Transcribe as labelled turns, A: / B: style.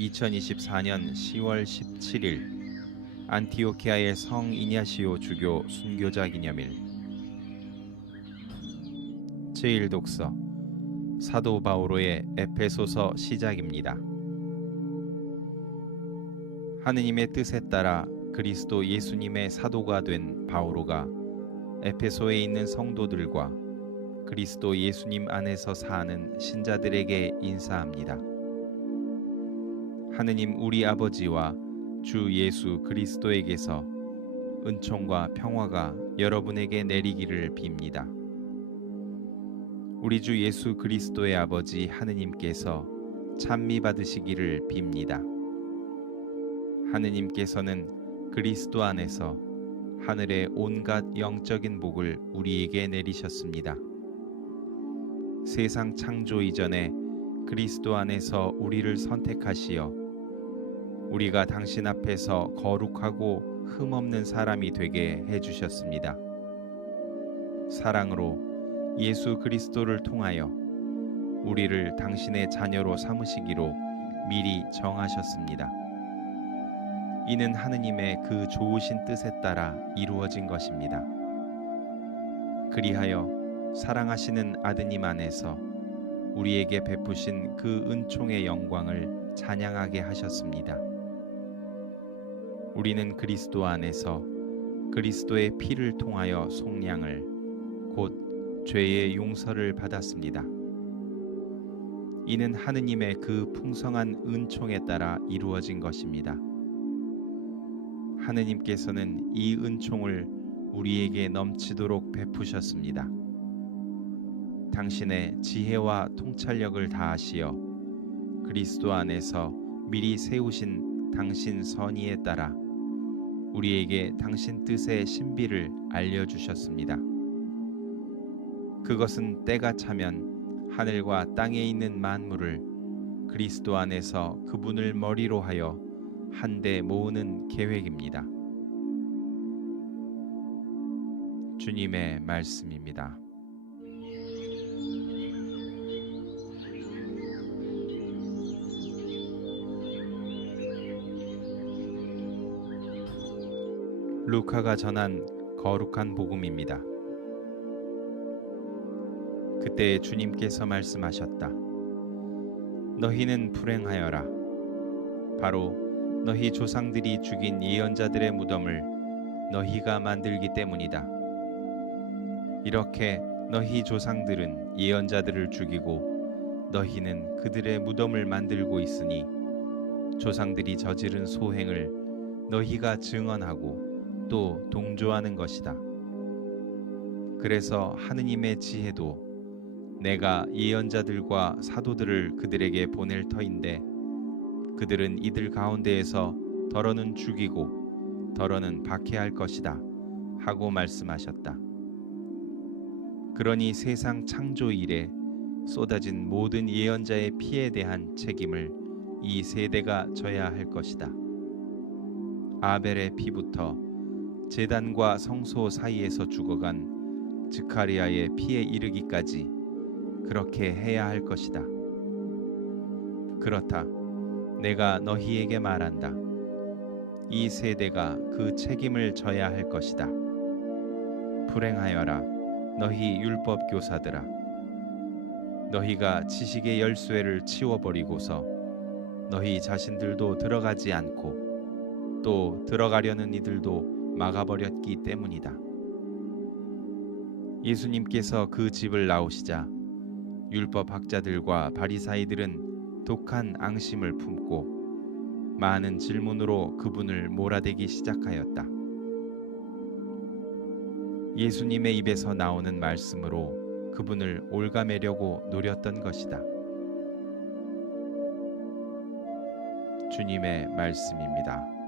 A: 2024년 10월 17일 안티오키아의 성 이냐시오 주교 순교자 기념일 제1독서 사도 바오로의 에페소서 시작입니다. 하느님의 뜻에 따라 그리스도 예수님의 사도가 된 바오로가 에페소에 있는 성도들과 그리스도 예수님 안에서 사는 신자들에게 인사합니다. 하느님 우리 아버지와 주 예수 그리스도에게서 은총과 평화가 여러분에게 내리기를 빕니다. 우리 주 예수 그리스도의 아버지 하느님께서 찬미 받으시기를 빕니다. 하느님께서는 그리스도 안에서 하늘의 온갖 영적인 복을 우리에게 내리셨습니다. 세상 창조 이전에 그리스도 안에서 우리를 선택하시어 우리가 당신 앞에서 거룩하고 흠없는 사람이 되게 해 주셨습니다. 사랑으로 예수 그리스도를 통하여 우리를 당신의 자녀로 삼으시기로 미리 정하셨습니다. 이는 하느님의 그 좋으신 뜻에 따라 이루어진 것입니다. 그리하여 사랑하시는 아드님 안에서 우리에게 베푸신 그 은총의 영광을 찬양하게 하셨습니다. 우리는 그리스도 안에서 그리스도의 피를 통하여 속량을 곧 죄의 용서를 받았습니다. 이는 하느님의 그 풍성한 은총에 따라 이루어진 것입니다. 하느님께서는 이 은총을 우리에게 넘치도록 베푸셨습니다. 당신의 지혜와 통찰력을 다하시어 그리스도 안에서 미리 세우신 당신 선의에 따라 우리에게 당신 뜻의 신비를 알려주셨습니다. 그것은 때가 차면 하늘과 땅에 있는 만물을 그리스도 안에서 그분을 머리로 하여 한데 모으는 계획입니다. 주님의 말씀입니다. 루카가 전한 거룩한 복음입니다. 그때 주님께서 말씀하셨다. 너희는 불행하여라. 바로 너희 조상들이 죽인 예언자들의 무덤을 너희가 만들기 때문이다. 이렇게 너희 조상들은 예언자들을 죽이고 너희는 그들의 무덤을 만들고 있으니 조상들이 저지른 소행을 너희가 증언하고 또 동조하는 것이다. 그래서 하느님의 지혜도 내가 예언자들과 사도들을 그들에게 보낼 터인데 그들은 이들 가운데에서 더러는 죽이고 더러는 박해할 것이다 하고 말씀하셨다. 그러니 세상 창조 이래 쏟아진 모든 예언자의 피에 대한 책임을 이 세대가 져야 할 것이다. 아벨의 피부터 제단과 성소 사이에서 죽어간 즈카리아의 피에 이르기까지 그렇게 해야 할 것이다. 그렇다. 내가 너희에게 말한다. 이 세대가 그 책임을 져야 할 것이다. 불행하여라, 너희 율법 교사들아. 너희가 지식의 열쇠를 치워버리고서 너희 자신들도 들어가지 않고 또 들어가려는 이들도 막아버렸기 때문이다. 예수님께서 그 집을 나오시자 율법 학자들과 바리사이들은 독한 앙심을 품고 많은 질문으로 그분을 몰아대기 시작하였다. 예수님의 입에서 나오는 말씀으로 그분을 올가매려고 노렸던 것이다. 주님의 말씀입니다.